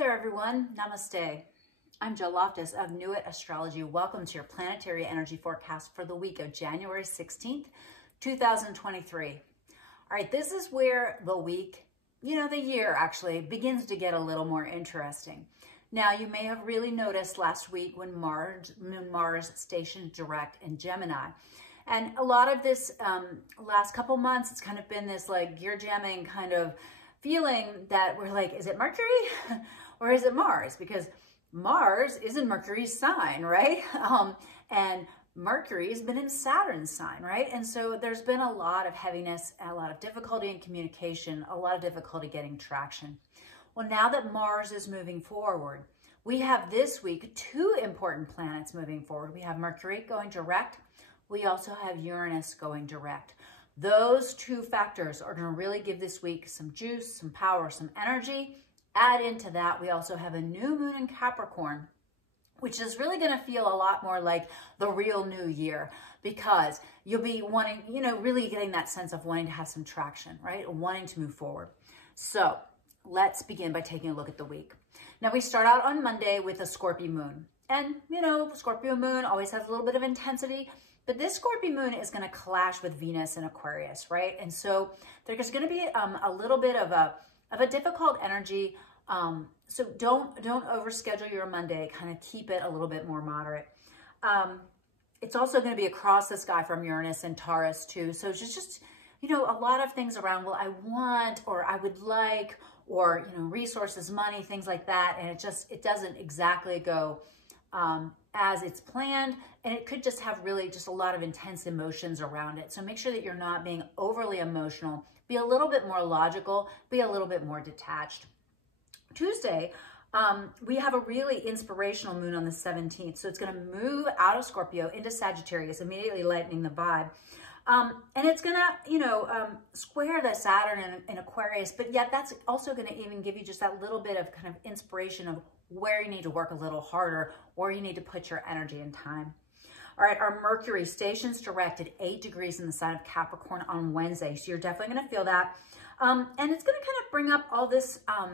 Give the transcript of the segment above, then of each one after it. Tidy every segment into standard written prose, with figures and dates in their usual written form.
there, everyone. Namaste. I'm Jill Loftus of Nuit Astrology. Welcome to your planetary energy forecast for the week of January 16th, 2023. All right, this is where the week, the year actually begins to get a little more interesting. Now, you may have really noticed last week when Mars stationed direct in Gemini. And a lot of this last couple months, it's kind of been this like gear jamming kind of feeling that we're like, is it Mercury or is it Mars? Because Mars is in Mercury's sign, right? And Mercury's been in Saturn's sign, right? And so there's been a lot of heaviness, a lot of difficulty in communication, a lot of difficulty getting traction. Well, now that Mars is moving forward, we have this week two important planets moving forward. We have Mercury going direct. We also have Uranus going direct. Those two factors are going to really give this week some juice, some power, some energy. Add into that, we also have a new moon in Capricorn, which is really going to feel a lot more like the real new year, because you'll be wanting, really getting that sense of wanting to have some traction, right? Wanting to move forward. So let's begin by taking a look at the week. Now, we start out on Monday with a Scorpio moon. And, Scorpio moon always has a little bit of intensity. But this Scorpio moon is going to clash with Venus in Aquarius, right? And so there's going to be a little bit of a difficult energy. So don't overschedule your Monday. Kind of keep it a little bit more moderate. It's also going to be across the sky from Uranus and Taurus too. So it's just a lot of things around, well, I want, or I would like, or, resources, money, things like that. And it doesn't exactly go as it's planned, and it could just have really just a lot of intense emotions around it. So make sure that you're not being overly emotional. Be a little bit more logical, be a little bit more detached. Tuesday, we have a really inspirational moon on the 17th. So it's going to move out of Scorpio into Sagittarius, immediately lightening the vibe. And it's going to, square the Saturn in Aquarius, but yet that's also going to even give you just that little bit of kind of inspiration of where you need to work a little harder, or you need to put your energy and time. All right, our Mercury stations direct at 8 degrees in the sign of Capricorn on Wednesday. So you're definitely going to feel that. And it's going to kind of bring up all this I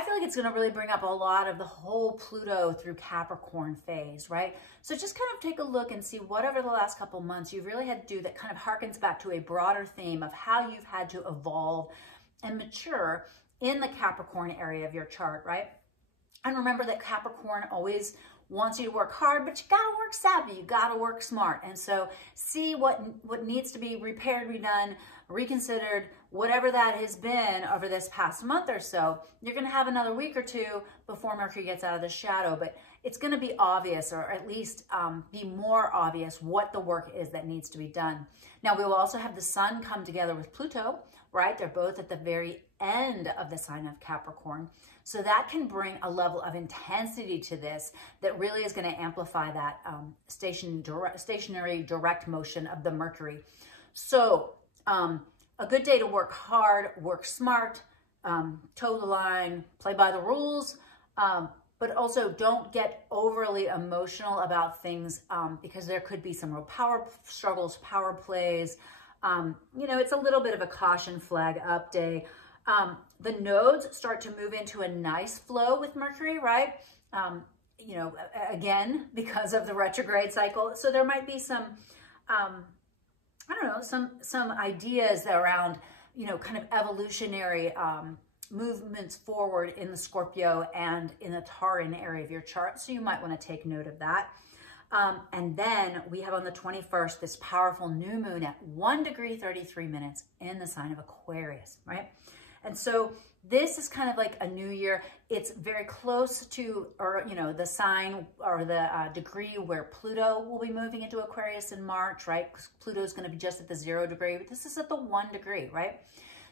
feel like it's going to really bring up a lot of the whole Pluto through Capricorn phase, right? So just kind of take a look and see whatever the last couple months you've really had to do that kind of harkens back to a broader theme of how you've had to evolve and mature in the Capricorn area of your chart, right? And remember that Capricorn always wants you to work hard, but you gotta work savvy, you gotta work smart. And so see what needs to be repaired, redone, reconsidered, whatever that has been over this past month or so. You're gonna have another week or two before Mercury gets out of the shadow, but it's gonna be obvious, or at least be more obvious what the work is that needs to be done. Now, we will also have the sun come together with Pluto, right? They're both at the very end of the sign of Capricorn. So that can bring a level of intensity to this that really is going to amplify that stationary direct motion of the Mercury. So a good day to work hard, work smart, toe the line, play by the rules, but also don't get overly emotional about things because there could be some real power struggles, power plays. It's a little bit of a caution flag up day. The nodes start to move into a nice flow with Mercury, right? Again, because of the retrograde cycle. So there might be some, some ideas around, kind of evolutionary movements forward in the Scorpio and in the Tauran area of your chart. So you might want to take note of that. And then we have on the 21st, this powerful new moon at 1 degree 33 minutes in the sign of Aquarius, right? And so this is kind of like a new year. It's very close to, the sign or the degree where Pluto will be moving into Aquarius in March, right? Because Pluto is going to be just at the 0 degree, but this is at the 1 degree, right?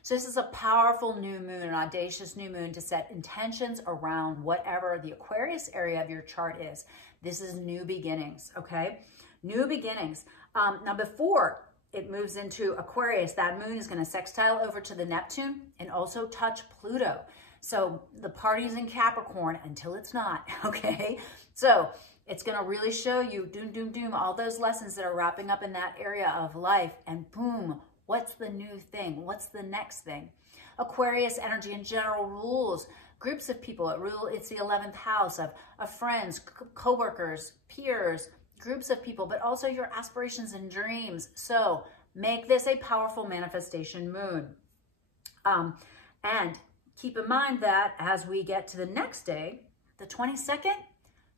So this is a powerful new moon, an audacious new moon to set intentions around whatever the Aquarius area of your chart is. This is new beginnings, okay? New beginnings. Now, before it moves into Aquarius, that moon is going to sextile over to the Neptune and also touch Pluto. So the party's in Capricorn until it's not, okay? So it's going to really show you, doom, doom, doom, all those lessons that are wrapping up in that area of life. And boom, what's the new thing? What's the next thing? Aquarius energy in general rules groups of people. It's the 11th house of friends, co-workers, peers, groups of people, but also your aspirations and dreams. So make this a powerful manifestation moon. And keep in mind that as we get to the next day, the 22nd,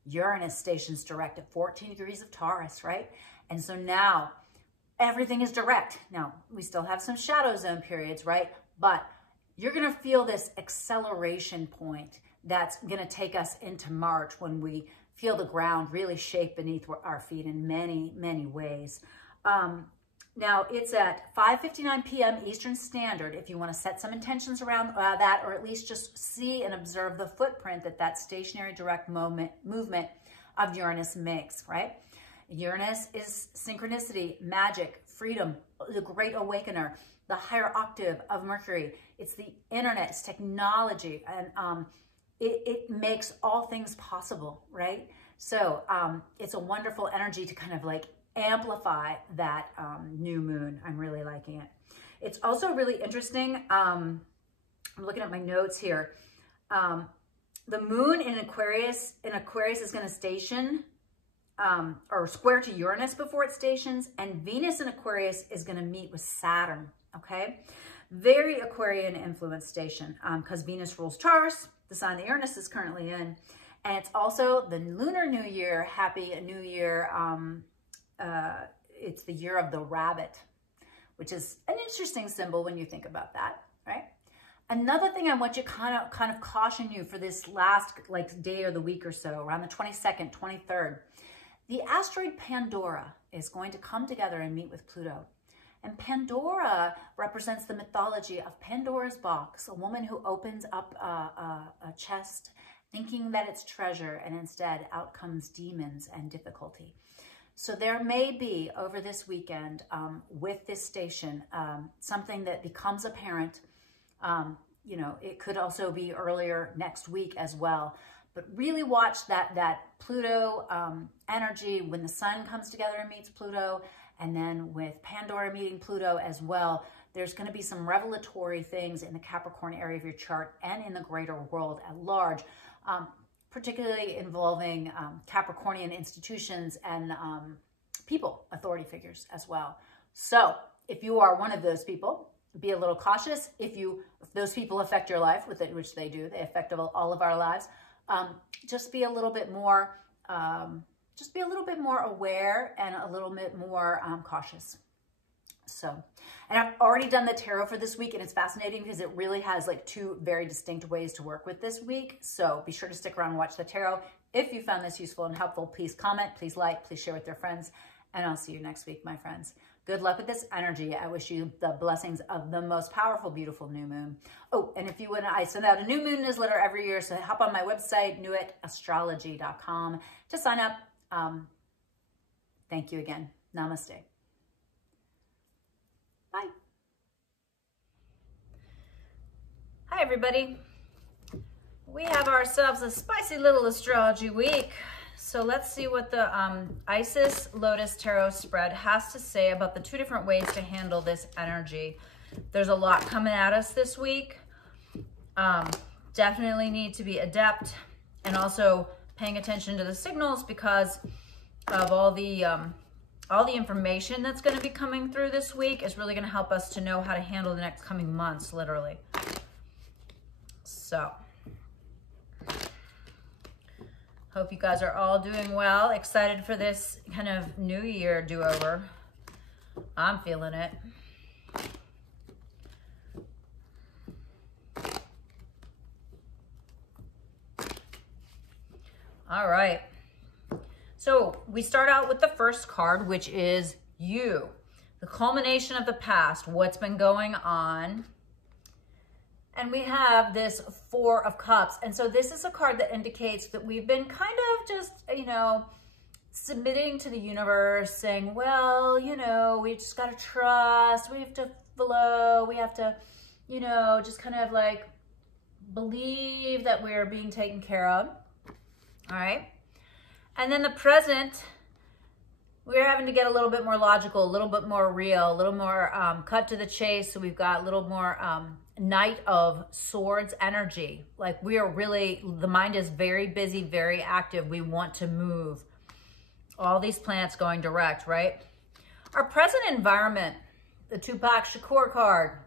Uranus stations direct at 14 degrees of Taurus, right? And so now everything is direct. Now, we still have some shadow zone periods, right? But you're going to feel this acceleration point that's going to take us into March when we feel the ground really shake beneath our feet in many, many ways. Now, it's at 5:59 p.m. Eastern Standard if you want to set some intentions around that, or at least just see and observe the footprint that stationary direct movement of Uranus makes, right? Uranus is synchronicity, magic, freedom, the great awakener, the higher octave of Mercury. It's the internet, it's technology, and it makes all things possible, right? So it's a wonderful energy to kind of like amplify that new moon. I'm really liking it. It's also really interesting. I'm looking at my notes here. The moon in Aquarius is going to station or square to Uranus before it stations, and Venus in Aquarius is going to meet with Saturn. Okay, very Aquarian influence station because Venus rules Taurus, the sign that Uranus is currently in, and it's also the Lunar New Year. Happy New Year. It's the year of the rabbit, which is an interesting symbol when you think about that, right? Another thing I want you kind of caution you for this last like day of the week or so, around the 22nd, 23rd, the asteroid Pandora is going to come together and meet with Pluto. And Pandora represents the mythology of Pandora's box, a woman who opens up a chest thinking that it's treasure, and instead out comes demons and difficulty. So there may be over this weekend with this station something that becomes apparent. You know, it could also be earlier next week as well. But really watch that Pluto energy when the sun comes together and meets Pluto, and then with Pandora meeting Pluto as well. There's going to be some revelatory things in the Capricorn area of your chart and in the greater world at large, particularly involving Capricornian institutions and people, authority figures as well. So if you are one of those people, be a little cautious. If those people affect your life, which they do, they affect all of our lives. Just be a little bit more, aware and a little bit more cautious. So, and I've already done the tarot for this week, and it's fascinating because it really has like two very distinct ways to work with this week. So be sure to stick around and watch the tarot. If you found this useful and helpful, please comment, please like, please share with your friends, and I'll see you next week, my friends. Good luck with this energy. I wish you the blessings of the most powerful, beautiful new moon. Oh, and if you want to, I send out a new moon newsletter every year, so hop on my website, nuitastrology.com, to sign up. Thank you again. Namaste. Bye. Hi, everybody. We have ourselves a spicy little astrology week. So let's see what the Isis Lotus Tarot spread has to say about the two different ways to handle this energy. There's a lot coming at us this week. Definitely need to be adept and also paying attention to the signals because of all the information that's going to be coming through this week is really going to help us to know how to handle the next coming months, literally. So, hope you guys are all doing well. Excited for this kind of New Year do-over. I'm feeling it. All right. So we start out with the first card, which is you. The culmination of the past, what's been going on. And we have this Four of Cups. And so this is a card that indicates that we've been kind of just, you know, submitting to the universe, saying, well, you know, we just got to trust, we have to flow, we have to, you know, just kind of like believe that we're being taken care of. All right. And then the present, we're having to get a little bit more logical, a little bit more real, a little more cut to the chase. So we've got a little more Knight of Swords energy. Like we are really, the mind is very busy, very active. We want to move. All these planets going direct, right? Our present environment, the Tupac Shakur card.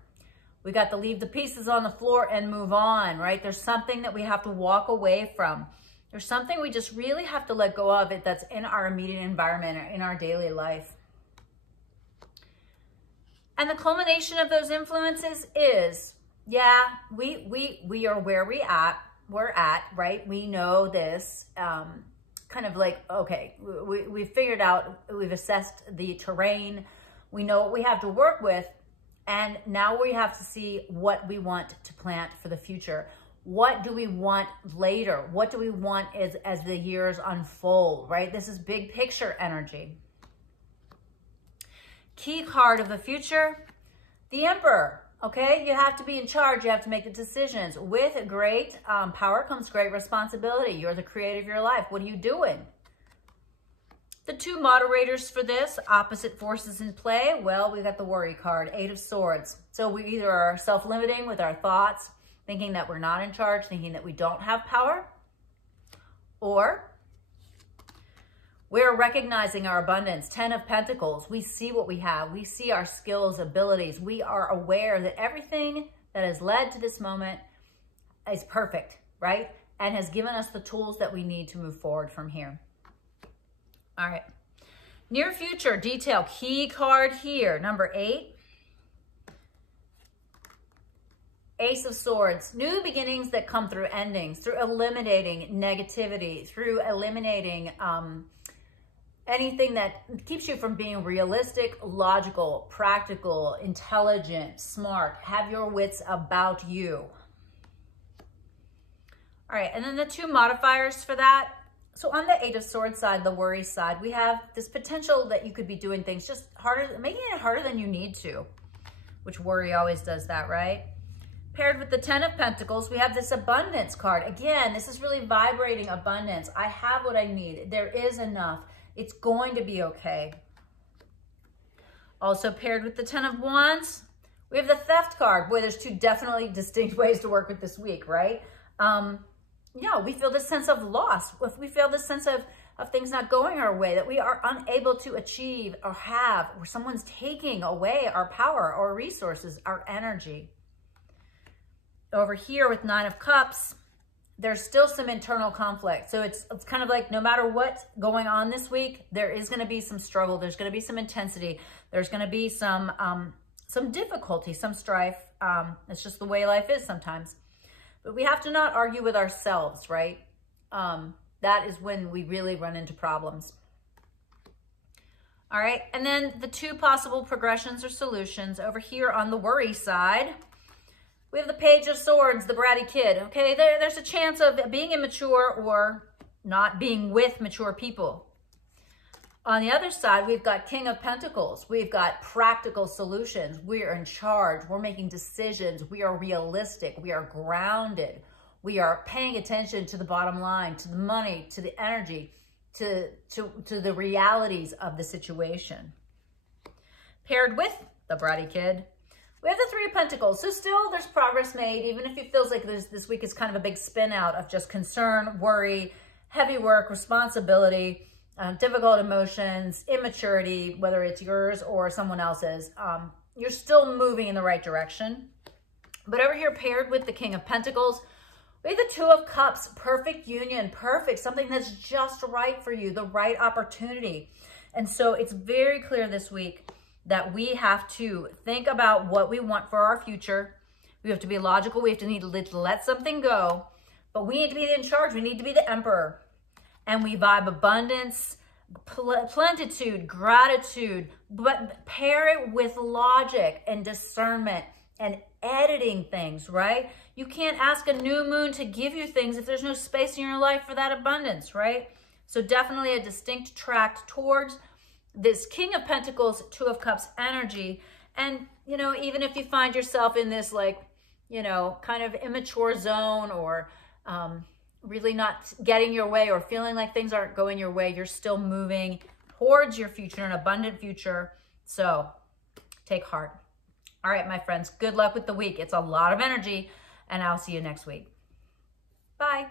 We got to leave the pieces on the floor and move on, right? There's something that we have to walk away from. There's something we just really have to let go of it that's in our immediate environment or in our daily life. And the culmination of those influences is, yeah, we are where we're at, right? We know this, kind of like, okay, we've figured out, we've assessed the terrain. We know what we have to work with. And now we have to see what we want to plant for the future. What do we want later? What do we want as the years unfold, right? This is big picture energy. Key card of the future, the Emperor, okay? You have to be in charge. You have to make the decisions. With great power comes great responsibility. You're the creator of your life. What are you doing? The two moderators for this, opposite forces in play. Well, we've got the Worry card, Eight of Swords. So we either are self-limiting with our thoughts, thinking that we're not in charge, thinking that we don't have power, or we're recognizing our abundance. 10 of Pentacles. We see what we have. We see our skills, abilities. We are aware that everything that has led to this moment is perfect, right? And has given us the tools that we need to move forward from here. All right. Near future detail. Key card here. Number 8. Ace of Swords. New beginnings that come through endings, through eliminating negativity, through eliminating anything that keeps you from being realistic, logical, practical, intelligent, smart. Have your wits about you. All right, and then the two modifiers for that. So on the Eight of Swords side, the worry side, we have this potential that you could be doing things just harder, making it harder than you need to, which worry always does that, right? Paired with the 10 of Pentacles, we have this abundance card. Again, this is really vibrating abundance. I have what I need. There is enough. It's going to be okay. Also paired with the 10 of Wands, we have the Theft card. Boy, there's two definitely distinct ways to work with this week, right? We feel this sense of loss. We feel this sense of things not going our way, that we are unable to achieve or have, or someone's taking away our power, our resources, our energy. Over here with 9 of Cups, there's still some internal conflict. So it's kind of like no matter what's going on this week, there is going to be some struggle. There's going to be some intensity. There's going to be some difficulty, some strife. It's just the way life is sometimes. But we have to not argue with ourselves, right? That is when we really run into problems. All right, and then the two possible progressions or solutions over here on the worry side. We have the Page of Swords, the bratty kid, okay? There's a chance of being immature or not being with mature people. On the other side, we've got King of Pentacles. We've got practical solutions. We are in charge. We're making decisions. We are realistic. We are grounded. We are paying attention to the bottom line, to the money, to the energy, to the realities of the situation. Paired with the bratty kid, we have the Three of Pentacles. So still there's progress made, even if it feels like this week is kind of a big spin out of just concern, worry, heavy work, responsibility, difficult emotions, immaturity, whether it's yours or someone else's. You're still moving in the right direction. But over here, paired with the King of Pentacles, we have the Two of Cups, perfect union, perfect, something that's just right for you, the right opportunity. And so it's very clear this week that we have to think about what we want for our future. We have to be logical. We have to need to let something go, but we need to be in charge. We need to be the emperor. And we vibe abundance, plenitude, gratitude, but pair it with logic and discernment and editing things, right? You can't ask a new moon to give you things if there's no space in your life for that abundance, right? So definitely a distinct track towards this King of Pentacles, Two of Cups energy. And, you know, even if you find yourself in this, like, you know, kind of immature zone or really not getting your way or feeling like things aren't going your way, you're still moving towards your future, an abundant future. So take heart. All right, my friends, good luck with the week. It's a lot of energy, and I'll see you next week. Bye.